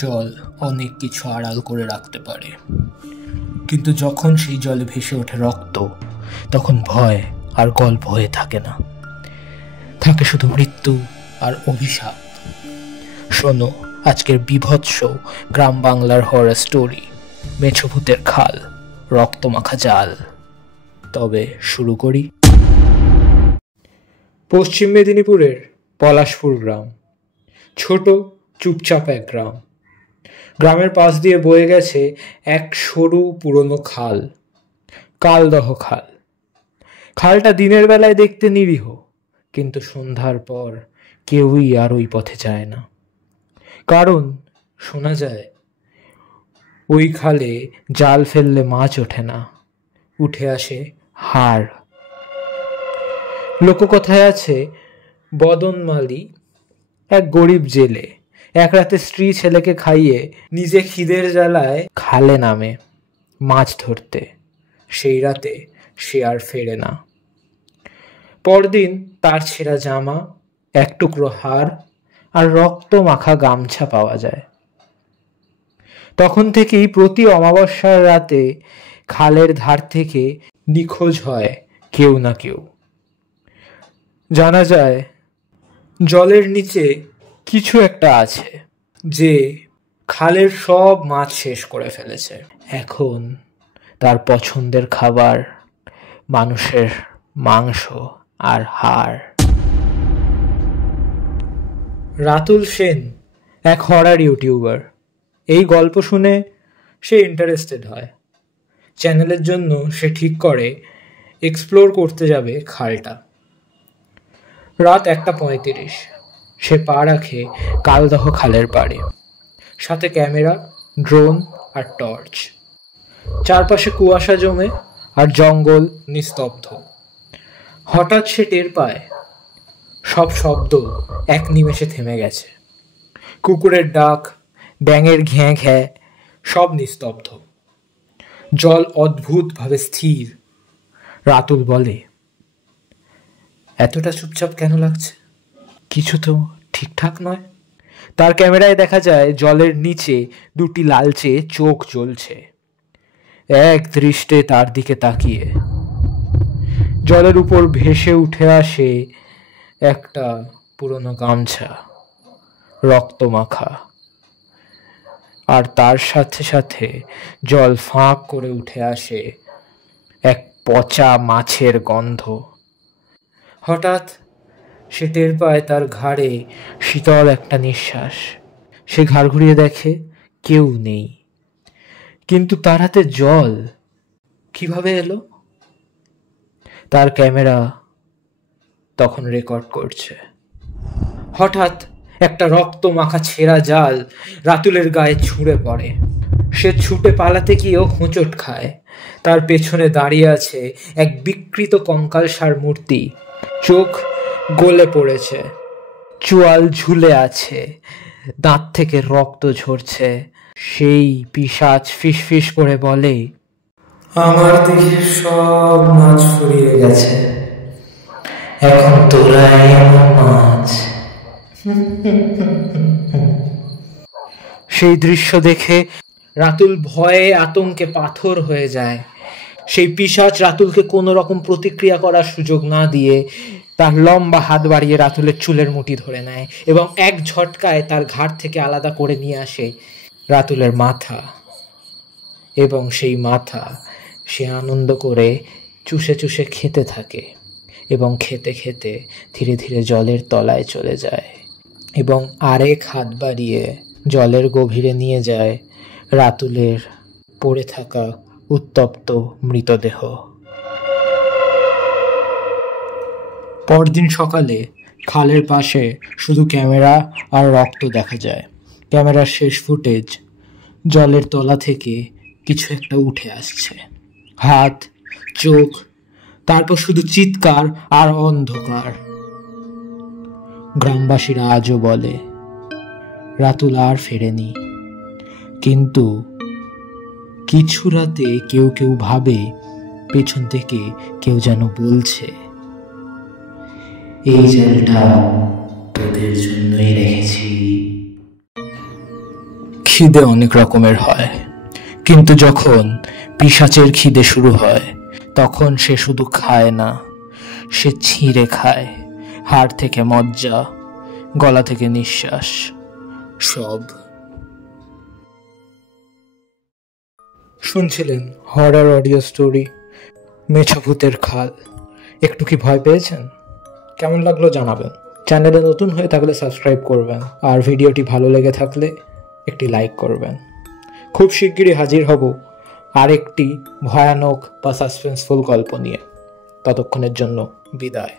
জল অনেক কিছু আড়াল করে রাখতে পারে, কিন্তু যখন সেই জলে ভেসে ওঠে রক্ত, তখন ভয় আর গল্প হয়ে থাকে না, থাকে শুধু মৃত্যু আর অভিশাপ। শোনো আজকের বিভৎস গ্রাম বাংলার হরর স্টোরি, মেছভূতের খাল, রক্তমাখা জাল। তবে শুরু করি। পশ্চিম মেদিনীপুরের পলাশপুর গ্রাম ছোট চুপচাপ এক গ্রাম। গ্রামের পাশ দিয়ে বয়ে গেছে এক সরু পুরনো খাল, কালদহ খাল। খালটা দিনের বেলায় দেখতে নিরীহ, কিন্তু সন্ধ্যার পর কেউই আর ওই পথে যায় না। কারণ শোনা যায় ওই খালে জাল ফেললে মাছ ওঠে না, উঠে আসে হাড়। লোককথায় আছে বদন মালী এক গরিব জেলে এক রাতে স্ত্রী ছেলেকে খাইয়ে নিজে খিদের জ্বালায় খালে নামে মাছ ধরতে। সেই রাতে সে আর ফেরে না। পরদিন তার ছেঁড়া জামা, এক টুকরো হাড় আর রক্ত মাখা গামছা পাওয়া যায়। তখন থেকেই প্রতি অমাবস্যার রাতে খালের ধার থেকে নিখোঁজ হয় কেউ না কেউ। জানা যায় জলের নিচে কিছু একটা আছে যে খালের সব মাছ শেষ করে ফেলেছে। এখন তার পছন্দের খাবার মানুষের মাংস আর হাড়। রাতুল সেন এক হরর ইউটিউবার। এই গল্প শুনে সে ইন্টারেস্টেড হয়। চ্যানেলের জন্য সে ঠিক করে এক্সপ্লোর করতে যাবে খালটা। রাত 1:35 সে পা রাখে কালদহ খালের পাড়ে, সাথে ক্যামেরা, ড্রোন আর টর্চ। চারপাশে কুয়াশা জমে আর জঙ্গল নিস্তব্ধ। হঠাৎ সে টের পায় সব শব্দ এক নিমেষে থেমে গেছে। কুকুরের ডাক, ব্যাঙের ঘ্যাঁ ঘ্যাঁ, সব নিস্তব্ধ। জল অদ্ভুতভাবে স্থির। রাতুল বলে, এতটা চুপচাপ কেন লাগছে? কিছু তো ঠিকঠাক নয়। তার ক্যামেরায় দেখা যায় জলের নিচে দুটি লালচে চোখ জ্বলছে, এক দৃষ্টে তার দিকে তাকিয়ে। জলের উপর ভেসে উঠে আসে একটা পুরনো গামছা, রক্ত মাখা। আর তার সাথে সাথে জল ফাঁক করে উঠে আসে এক পচা মাছের গন্ধ। হঠাৎ সে টের পায় তার ঘাড়ে শীতল একটা নিঃশ্বাস। সে ঘাড় ঘুরিয়ে দেখে কেউ নেই, কিন্তু তার হাতে জল কিভাবে এলো? তার ক্যামেরা তখন রেকর্ড করছে। হঠাৎ একটা রক্ত মাখা ছেঁড়া জাল রাতুলের গায়ে ছুঁড়ে পড়ে। সে ছুটে পালাতে গিয়েও হোঁচট খায়। তার পেছনে দাঁড়িয়ে আছে এক বিকৃত কঙ্কালসার মূর্তি। চোখ গলে পড়েছে, চোয়াল ঝুলে আছে, দাঁত থেকে রক্ত ঝরছে। সেই পিশাচ ফিসফিস করে বলে, আমার দিকে সব মাছ ফুরিয়ে গেছে, এখন তোরাই আমার মাছ। সেই দৃশ্য দেখে রাতুল ভয়ে আতঙ্কে পাথর হয়ে যায়। সেই পিশাচ রাতুলকে কোনো রকম প্রতিক্রিয়া করার সুযোগ না দিয়ে তার লম্বা হাত বাড়িয়ে রাতুলের চুলের মুঠি ধরে নেয় এবং এক ঝটকায় তার ঘাড় থেকে আলাদা করে নিয়ে আসে রাতুলের মাথা। এবং সেই মাথা সে আনন্দ করে চুষে চুষে খেতে থাকে এবং খেতে খেতে ধীরে ধীরে জলের তলায় চলে যায় এবং আরেক হাত বাড়িয়ে জলের গভীরে নিয়ে যায় রাতুলের পড়ে থাকা উত্তপ্ত মৃতদেহ। পরদিন সকালে খালের পাশে শুধু ক্যামেরা আর রক্ত দেখা যায়। ক্যামেরার শেষ ফুটেজ, জলের তলা থেকে কিছু একটা উঠে আসছে, হাত, চোখ, তারপর শুধু চিৎকার আর অন্ধকার। গ্রামবাসীরা আজও বলে রাতুল আর ফেরেনি, কিন্তু কিছু রাতে কেউ কেউ ভাবে পেছন থেকে কেউ যেন বলছে, এই জালটা তোদের জন্যই রেখেছি। খিদে অনেক রকমের হয়, কিন্তু যখন পিশাচের খিদে শুরু হয় তখন সে শুধু খায় না, সে ছিঁড়ে খায়। হাড় থেকে মজ্জা, গলা থেকে নিঃশ্বাস, সব। শুনছিলেন হরর অডিও স্টোরি মেছো ভূতের খাল। একটু কি ভয় পেয়েছেন? কেমন লাগলো জানাবেন। চ্যানেলে নতুন হয়ে থাকলে সাবস্ক্রাইব করবেন, আর ভিডিওটি ভালো লেগে থাকলে একটি লাইক করবেন। খুব শিগগিরই হাজির হব আরেকটি ভয়ানক বা সাসপেন্সফুল গল্প নিয়ে। ততক্ষণের জন্য বিদায়।